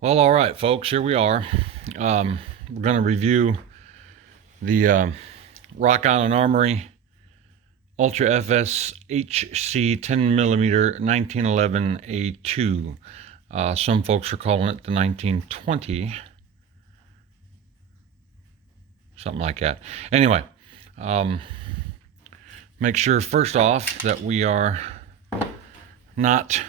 Well, all right, folks, here we are. We're going to review the Rock Island Armory Ultra FS HC 10 millimeter 1911 A2. Some folks are calling it the 1920, something like that. Anyway, make sure first off that we are not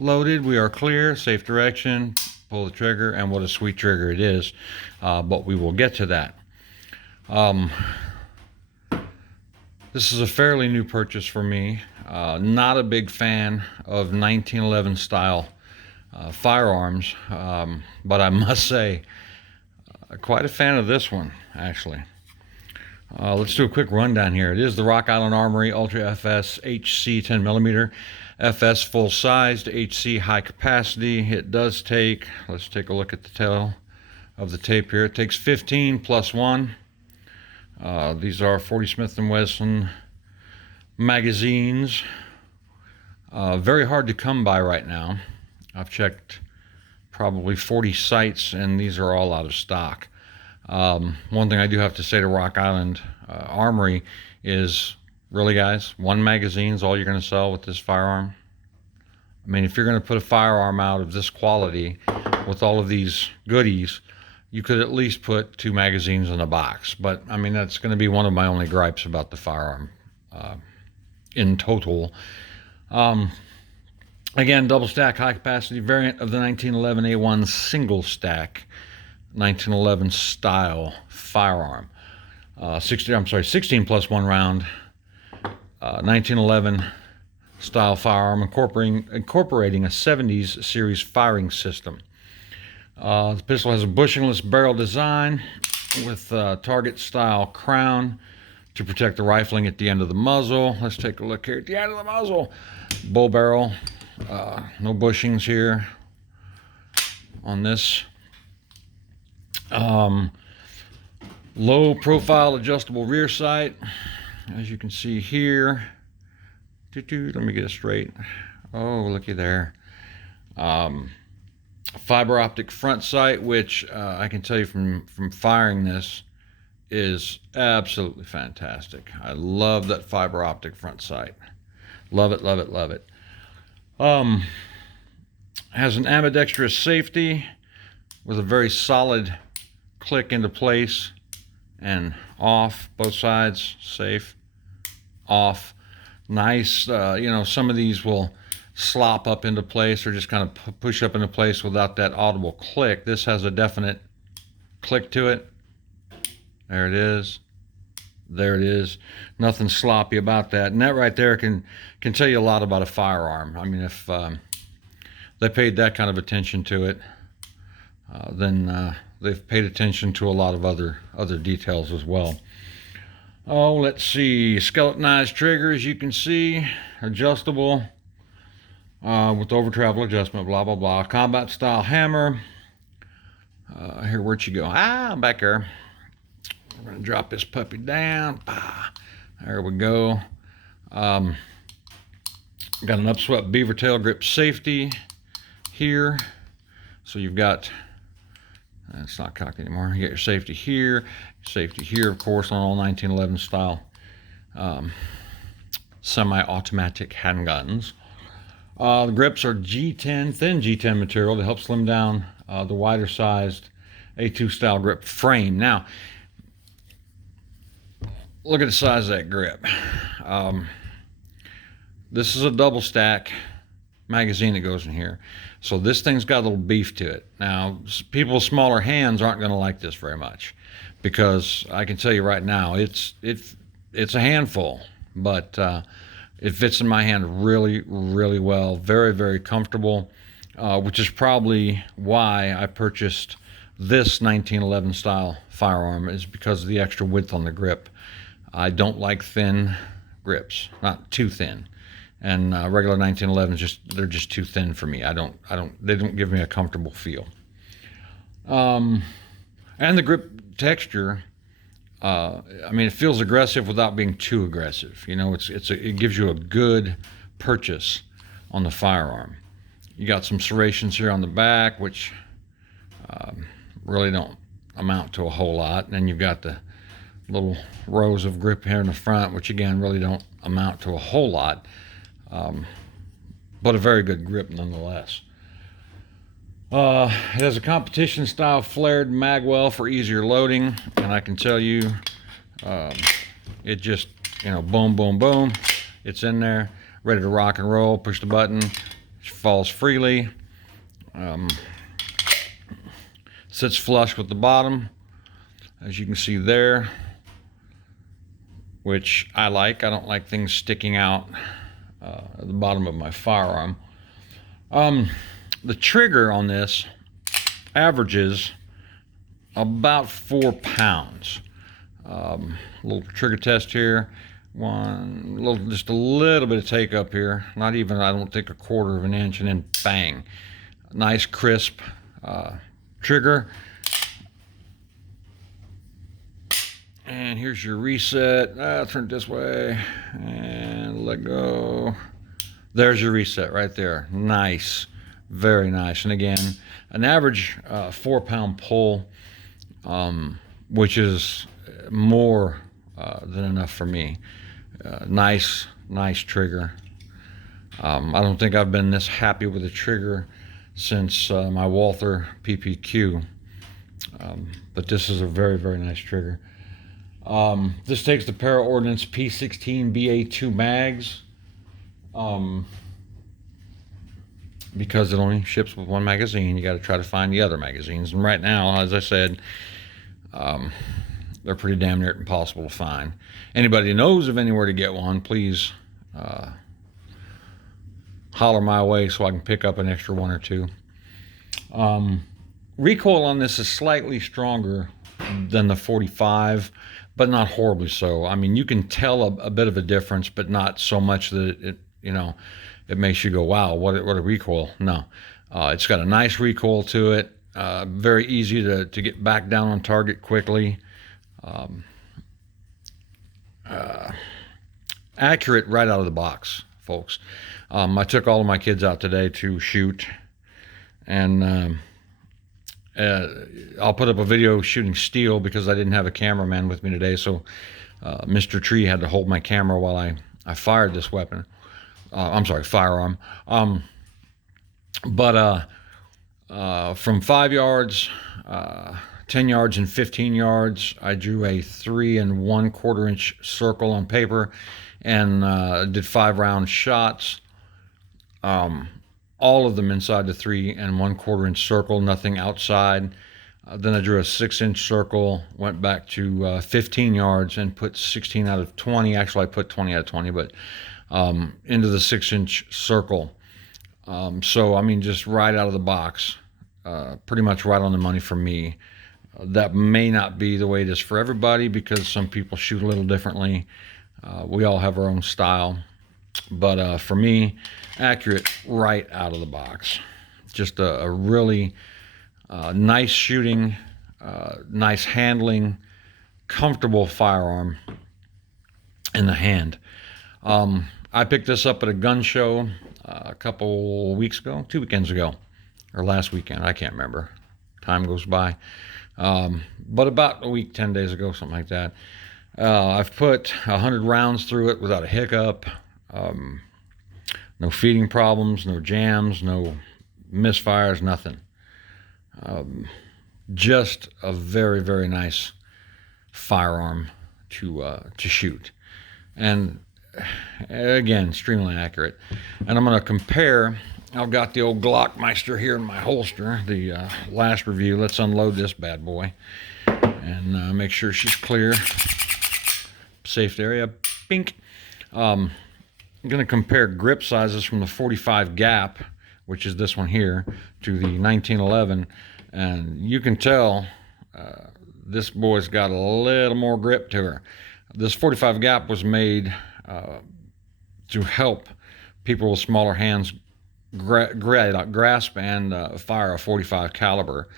loaded, we are clear, safe direction, pull the trigger, and what a sweet trigger it is, but we will get to that. This is a fairly new purchase for me. Not a big fan of 1911 style firearms, but I must say, quite a fan of this one, actually. Let's do a quick rundown here. It is the Rock Island Armory Ultra FS HC 10 millimeter. FS full sized, HC high capacity. It does take, let's take a look at the tail of the tape here. It takes 15 plus 1. These are 40 Smith & Wesson magazines. Very hard to come by right now. I've checked probably 40 sites and these are all out of stock. One thing I do have to say to Rock Island Armory is, really guys, one magazine is all you're going to sell with this firearm? I mean, if you're going to put a firearm out of this quality with all of these goodies, you could at least put 2 magazines in a box. But I mean, that's going to be one of my only gripes about the firearm in total. Again, double stack high capacity variant of the 1911 A1 single stack 1911 style firearm. 16 plus 1 round 1911 style firearm, incorporating a 70s series firing system. The pistol has a bushingless barrel design with a target style crown to protect the rifling at the end of the muzzle. Let's take a look here at the end of the muzzle. Bull barrel, no bushings here on this. Low profile adjustable rear sight, as you can see here. Let me get it straight. Oh, looky there. Fiber optic front sight, which I can tell you from firing this is absolutely fantastic. I love that fiber optic front sight. Love it, love it, love it. Has an ambidextrous safety with a very solid click into place and off, both sides, safe, off. Nice, some of these will slop up into place or just kind of push up into place without that audible click. This has a definite click to it. There it is. There it is. Nothing sloppy about that. And that right there can tell you a lot about a firearm. I mean, if they paid that kind of attention to it, then they've paid attention to a lot of other details as well. Oh, let's see. Skeletonized trigger, as you can see, adjustable with over travel adjustment, blah, blah, blah. Combat style hammer. Here, where'd she go? Back there. We're going to drop this puppy down. There we go. Got an upswept beaver tail grip safety here. So you've got, it's not cocked anymore. You got your safety here, of course, on all 1911 style semi-automatic handguns. The grips are G10, thin G10 material to help slim down the wider sized A2 style grip frame. Now, look at the size of that grip. This is a double stack magazine that goes in here. So this thing's got a little beef to it. Now, people with smaller hands aren't going to like this very much because I can tell you right now, it's a handful, but it fits in my hand really, really well. Very, very comfortable, which is probably why I purchased this 1911 style firearm, is because of the extra width on the grip. I don't like thin grips, not too thin. And regular 1911s they're just too thin for me. They don't give me a comfortable feel. And the grip texture, I mean, it feels aggressive without being too aggressive. You know, it gives you a good purchase on the firearm. You got some serrations here on the back, which really don't amount to a whole lot. And then you've got the little rows of grip here in the front, which again really don't amount to a whole lot, but a very good grip nonetheless. It has a competition style flared magwell for easier loading, and I can tell you it just, you know, boom boom boom, it's in there ready to rock and roll. Push the button, it falls freely. Sits flush with the bottom, as you can see there, which I like. I don't like things sticking out at the bottom of my firearm. The trigger on this averages about 4 pounds. Little trigger test here. Just a little bit of take up here. Not even, I don't think, 1/4 of an inch, and then bang. Nice crisp trigger. And here's your reset. Turn it this way and let go. There's your reset right there. Nice, very nice. And again, an average 4 pound pull, which is more than enough for me. Nice trigger. I don't think I've been this happy with a trigger since my Walther PPQ, but this is a very nice trigger. This takes the Para Ordnance P16 BA2 mags, because it only ships with one magazine. You got to try to find the other magazines, and right now, as I said, they're pretty damn near impossible to find. Anybody who knows of anywhere to get one, please holler my way so I can pick up an extra one or two. Recoil on this is slightly stronger than the 45, but not horribly so. I mean, you can tell a bit of a difference, but not so much that it, you know, it makes you go, wow, what a recoil. No, it's got a nice recoil to it. Very easy to get back down on target quickly. Accurate right out of the box, folks. I took all of my kids out today to shoot, and I'll put up a video shooting steel because I didn't have a cameraman with me today, so Mr. Tree had to hold my camera while I fired this weapon. I'm sorry, firearm. From 5 yards, 10 yards, and 15 yards, I drew a 3 1/4 inch circle on paper and did 5 round shots. All of them inside the 3 1/4 inch circle, nothing outside. Then I drew a 6 inch circle, went back to 15 yards and put 16 out of 20. Actually, I put 20 out of 20, but into the 6 inch circle. So, I mean, just right out of the box, pretty much right on the money for me. That may not be the way it is for everybody because some people shoot a little differently. We all have our own style. But for me, accurate right out of the box. Just a really nice shooting, nice handling, comfortable firearm in the hand. I picked this up at a gun show a couple weeks ago, 2 weekends ago, or last weekend. I can't remember. Time goes by. But about a week, 10 days ago, something like that. I've put 100 rounds through it without a hiccup. No feeding problems, no jams, no misfires, nothing. Just a very nice firearm to shoot, and again, extremely accurate. And I'm going to compare. I've got the old Glockmeister here in my holster, the last review. Let's unload this bad boy and make sure she's clear. Safe area, pink. I'm going to compare grip sizes from the 45 gap, which is this one here, to the 1911, and you can tell this boy's got a little more grip to her. This 45 gap was made to help people with smaller hands grasp and fire a 45 caliber.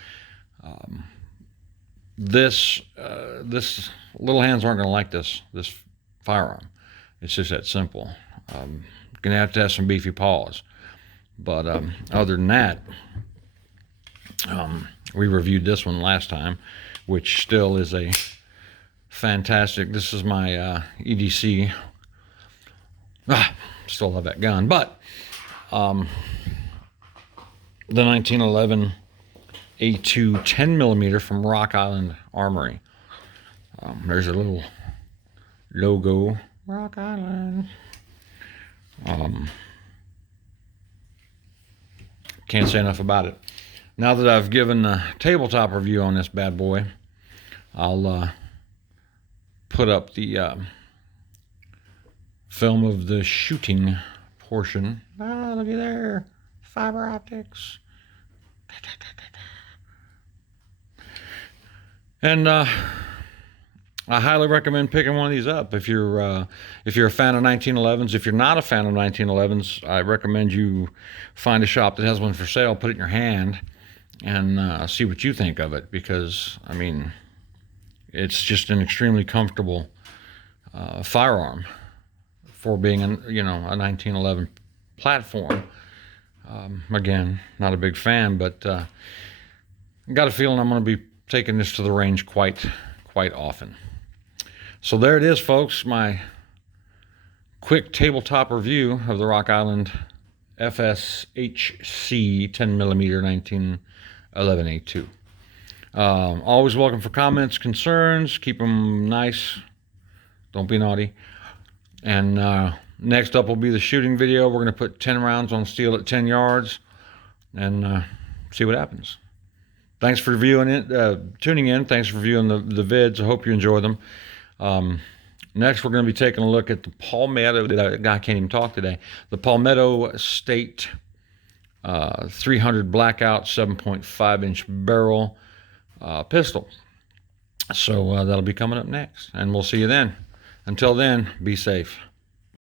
This little hands aren't going to like this firearm. It's just that simple. Gonna have to have some beefy paws, But other than that, we reviewed this one last time, which still is a fantastic. This is my EDC. Still love that gun, but the 1911 A2 10mm from Rock Island Armory. There's a little logo, Rock Island. Can't say enough about it. Now that I've given a tabletop review on this bad boy, I'll put up the film of the shooting portion. Ah, looky there, fiber optics. And I highly recommend picking one of these up if you're a fan of 1911s. If you're not a fan of 1911s, I recommend you find a shop that has one for sale, put it in your hand, and see what you think of it. Because I mean, it's just an extremely comfortable firearm for being a 1911 platform. Again, not a big fan, but got a feeling I'm going to be taking this to the range quite often. So there it is, folks, my quick tabletop review of the Rock Island FSHC 10mm 1911 A2. Always welcome for comments, concerns. Keep them nice. Don't be naughty. And next up will be the shooting video. We're going to put 10 rounds on steel at 10 yards and see what happens. Thanks for viewing it, tuning in. Thanks for viewing the vids. I hope you enjoy them. Next, we're going to be taking a look at the Palmetto. I can't even talk today. The Palmetto State 300 Blackout 7.5-inch barrel pistol. So that'll be coming up next, and we'll see you then. Until then, be safe.